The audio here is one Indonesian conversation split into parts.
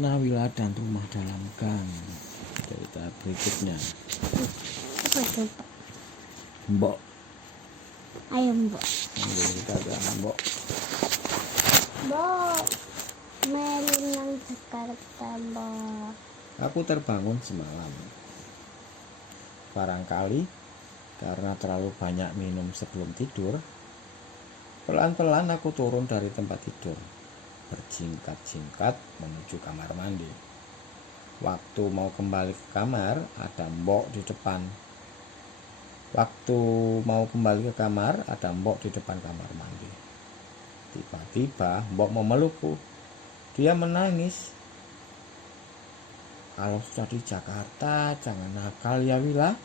Nawila dan Rumah Dalam Gang. Cerita berikutnya. Apa itu, Pak? Mbok. Ayo, Mbok. Kita bilang Mbok. Mbok. Melinang Jakarta, Mbok. Aku terbangun semalam. Barangkali karena terlalu banyak minum sebelum tidur, pelan-pelan aku turun dari tempat tidur, berjingkat-jingkat menuju kamar mandi. Waktu mau kembali ke kamar, ada Mbok di depan. Ada Mbok di depan kamar mandi. Tiba-tiba Mbok memelukku. Dia menangis. "Kalau sudah di Jakarta, jangan nakal ya Wila,"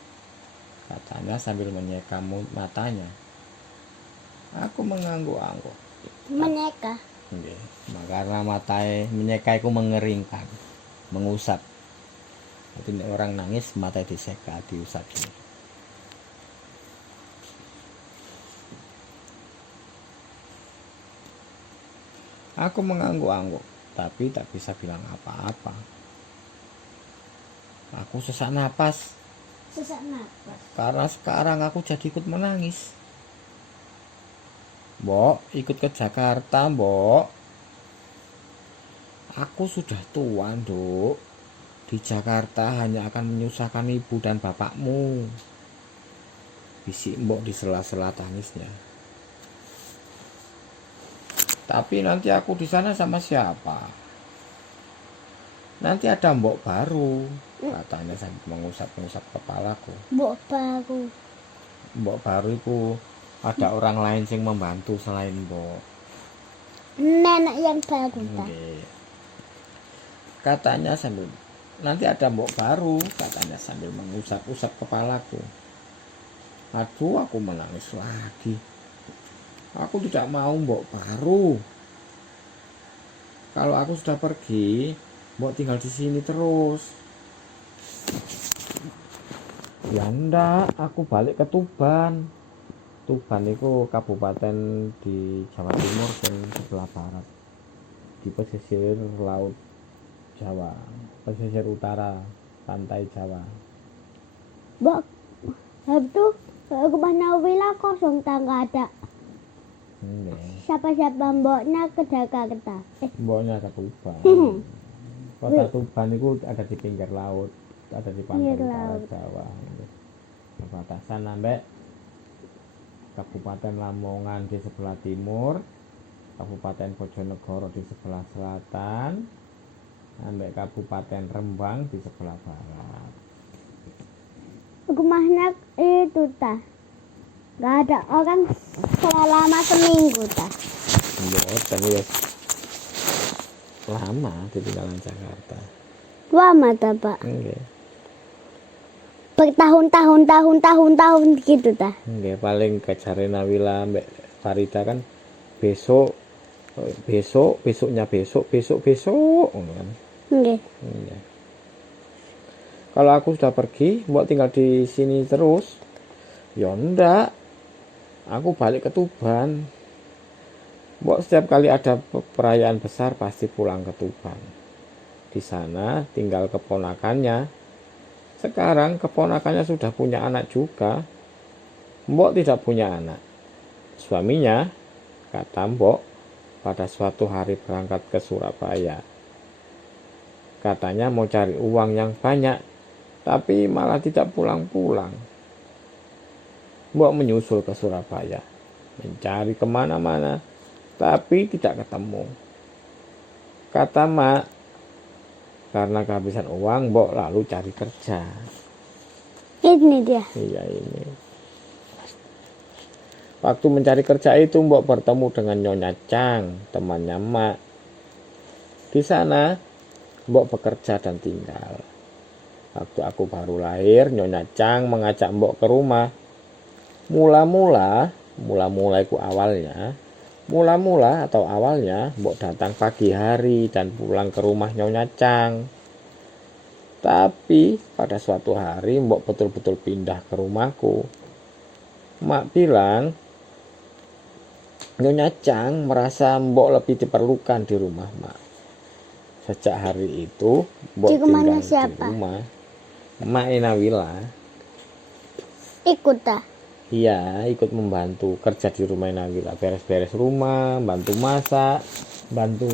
katanya sambil menyeka matanya. Aku mengangguk-angguk. Menyeka. Nggih, karena matae menyekaiku mengeringkan, mengusap. Jadi orang nangis mata diseka, diusap ini. Aku mengangguk-angguk, tapi tak bisa bilang apa-apa. Aku sesak napas. Sesak napas. Karena sekarang aku jadi ikut menangis. "Mbok, ikut ke Jakarta, Mbok." "Aku sudah tua, Nduk. Di Jakarta hanya akan menyusahkan ibu dan bapakmu," bisik Mbok di sela-sela tangisnya. "Tapi nanti aku di sana sama siapa? Nanti ada Mbok baru," katanya sambil mengusap-ngusap kepalaku. Mbok baru. Mbok baru itu ada orang lain yang membantu selain Mbok. Nenek yang baru, Pak. Nggih. Katanya sambil, "Nanti ada Mbok baru," katanya sambil mengusap-usap kepalaku. Aduh, aku menangis lagi. Aku tidak mau Mbok baru. Kalau aku sudah pergi, Mbok tinggal di sini terus. Ya ndak, aku balik ke Tuban. Tuban itu kabupaten di Jawa Timur dan sebelah barat, di pesisir laut Jawa, pesisir utara pantai Jawa. Mbok, habis rumah Nawila kosong, tak nggak ada. Siapa-siapa mboknya ke Jakarta. Mboknya ke Tuban. Kota Tuban itu ada di pinggir laut, ada di pantai utara Jawa. Perbatasan sampai Kabupaten Lamongan di sebelah timur, Kabupaten Bojonegoro di sebelah selatan, sampai Kabupaten Rembang di sebelah barat. Rumahnya itu, tak nggak ada orang selama seminggu, tak. Mboten wis lama ditinggalan Jakarta. Lama, tak, Pak. Nggih. Bertahun-tahun gitu, tak. Nggih, paling kejare Nawila mbek Farida kan besoknya besok ngono kan. Nggih. Nggih. Kalau aku sudah pergi, Mbok tinggal di sini terus. Ya ndak. Aku balik ke Tuban. Mbok setiap kali ada perayaan besar pasti pulang ke Tuban. Di sana tinggal keponakannya. Sekarang keponakannya sudah punya anak juga. Mbok tidak punya anak. Suaminya, kata Mbok, pada suatu hari berangkat ke Surabaya. Katanya mau cari uang yang banyak, tapi malah tidak pulang-pulang. Mbok menyusul ke Surabaya, mencari kemana-mana, tapi tidak ketemu. Kata Mak, karena kehabisan uang, Mbok lalu cari kerja. Ini dia. Iya ini. Waktu mencari kerja itu Mbok bertemu dengan Nyonya Chang, temannya Mak. Di sana Mbok bekerja dan tinggal. Waktu aku baru lahir, Nyonya Chang mengajak Mbok ke rumah. Mula-mula awalnya Mbok datang pagi hari dan pulang ke rumah Nyonya Chang. Tapi pada suatu hari Mbok betul-betul pindah ke rumahku. Mak bilang Nyonya Chang merasa Mbok lebih diperlukan di rumah Mak. Sejak hari itu Mbok Di rumahnya tinggal di siapa? rumah Mak Nawila. Ikut dah. Iya, ikut membantu kerja di rumah Nawila, beres-beres rumah, bantu masak, bantu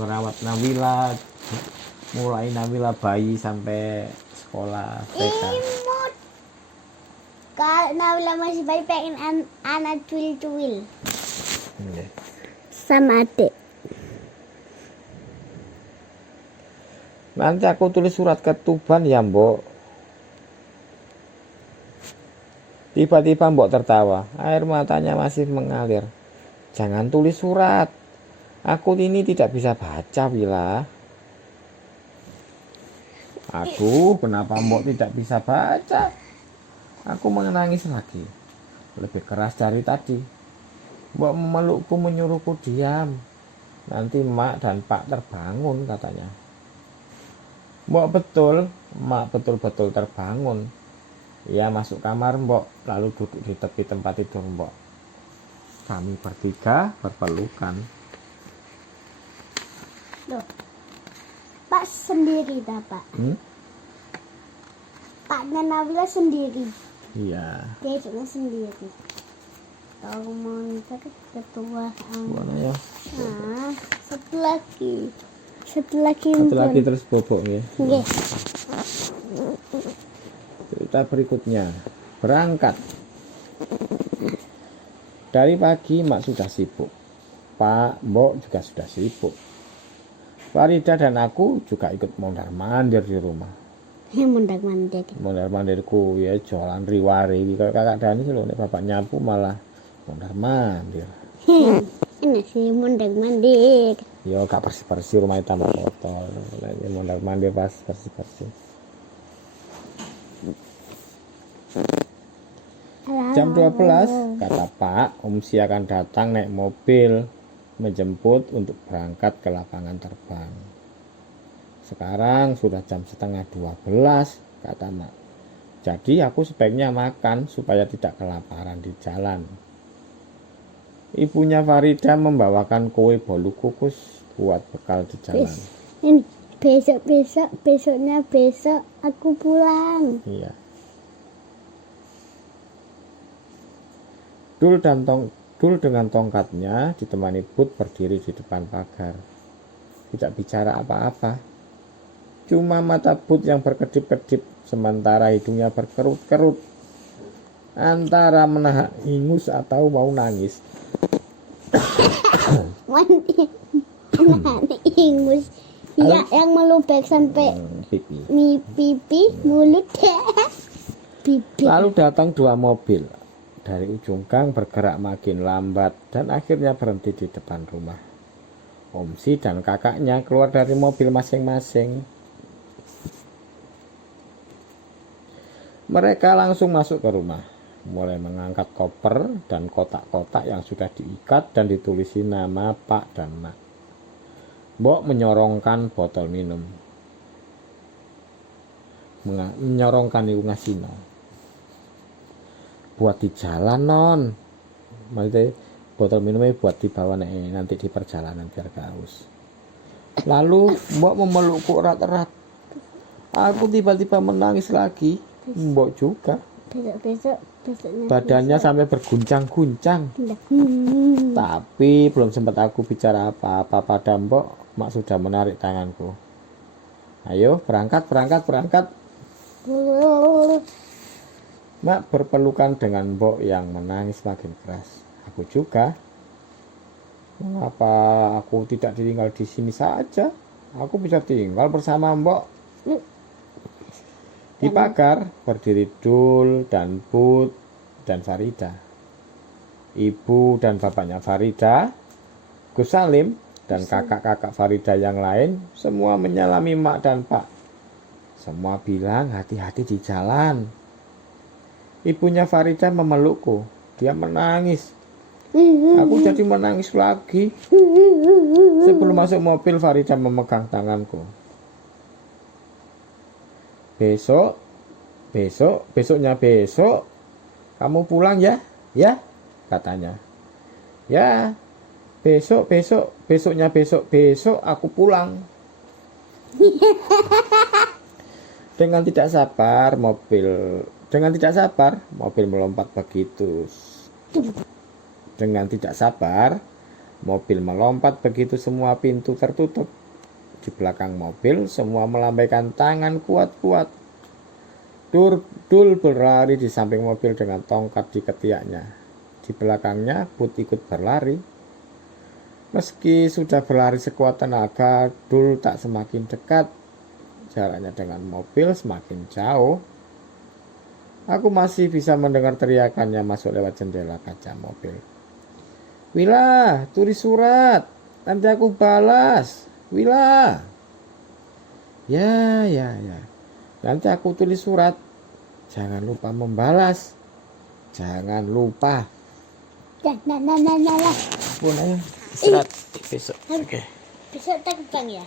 ngerawat Nawila, mulai Nawila bayi sampai sekolah TK. Imut. Kalau Nawila masih bayi pengen anak cuil-cuil Iya. sama adik. Nanti aku tulis surat ke Tuban ya, Mbok. Tiba-tiba Mbok tertawa, air matanya masih mengalir. Jangan tulis surat. Aku ini tidak bisa baca, Wila. Aduh, kenapa Mbok tidak bisa baca? Aku menangis lagi. Lebih keras dari tadi. Mbok memelukku menyuruhku diam. Nanti Mak dan Pak terbangun katanya. Mbok Mak betul-betul terbangun. Ia masuk kamar Mbok, lalu duduk di tepi tempat tidur Mbok. Kami bertiga berpelukan. Loh. Pak sendiri dah, Pak. Paknya Nawila sendiri. Iya. Dia hidupnya sendiri. Kalau mau ketua. Mana ya? Nah, satu lagi. Satu lagi. Satu lagi terus bobok ya. Nggih. Cerita berikutnya, berangkat. Dari pagi Mak sudah sibuk. Pak, Mbok juga sudah sibuk. Farida dan aku juga ikut mondar-mandir di rumah. Mondar-mandir. Mondar-mandirku ya jualan riwari. Kalau kakak Dani sih loh, nek bapak nyapu malah mondar-mandir. Ini sih mondar-mandir. Ya gak bersih-bersih rumah tambah kotor. Mondar-mandir pas bersih-bersih. Jam 12 kata Pak, Si akan datang naik mobil menjemput untuk berangkat ke lapangan terbang. Sekarang sudah jam setengah 12 kata Mak. Jadi aku sebaiknya makan supaya tidak kelaparan di jalan. Ibunya Farida membawakan kue bolu kukus buat bekal di jalan. Ini besoknya aku pulang. Iya. Dul dengan tongkatnya ditemani Bud berdiri di depan pagar. Tidak bicara apa-apa. Cuma mata Bud yang berkedip-kedip sementara hidungnya berkerut-kerut. Antara menahan ingus atau mau nangis. Menahan ingus. Ya, yang melubek sampai pipi, mulut, pipi. Lalu datang dua mobil. Dari ujung gang bergerak makin lambat dan akhirnya berhenti di depan rumah. Si dan kakaknya keluar dari mobil masing-masing. Mereka langsung masuk ke rumah, mulai mengangkat koper dan kotak-kotak yang sudah diikat dan ditulisi nama Pak dan Mak. Mbok menyorongkan botol minum. Menyorongkan iku ngasino. Buat di jalan non, maksudnya botol minumnya buat dibawa nanti di perjalanan biar gak haus. Lalu Mbok memelukku erat-erat. Aku tiba-tiba menangis lagi. Mbok juga. Besoknya. Badannya sampai berguncang-guncang. Tapi belum sempat aku bicara apa-apa pada Mbok, Mak sudah menarik tanganku. Ayo berangkat. Mak berpelukan dengan Mbok yang menangis makin keras. Aku juga. Mengapa aku tidak ditinggal di sini saja? Aku bisa tinggal bersama Mbok. Di pagar berdiri Dul dan Bud dan Farida. Ibu dan bapaknya Farida, Gus Salim dan kakak-kakak Farida yang lain semua menyalami Mak dan Pak. Semua bilang hati-hati di jalan. Ibunya Farida memelukku. Dia menangis. Aku jadi menangis lagi. Sebelum masuk mobil, Farida memegang tanganku. Besoknya kamu pulang ya, katanya. Ya, besok aku pulang. Dengan tidak sabar mobil melompat begitu. Dengan tidak sabar mobil melompat begitu semua pintu tertutup. Di belakang mobil semua melambaikan tangan kuat-kuat. Dul berlari di samping mobil dengan tongkat di ketiaknya. Di belakangnya Put ikut berlari. Meski sudah berlari sekuat tenaga, Dul tak semakin dekat. Jaraknya dengan mobil semakin jauh. Aku masih bisa mendengar teriakannya masuk lewat jendela kaca mobil. Wila, tulis surat. Nanti aku balas. Wila. Ya. Nanti aku tulis surat. Jangan lupa membalas. Jangan lupa. Nah. Pun ayo istirahat besok. Oke. Besok terbang ya.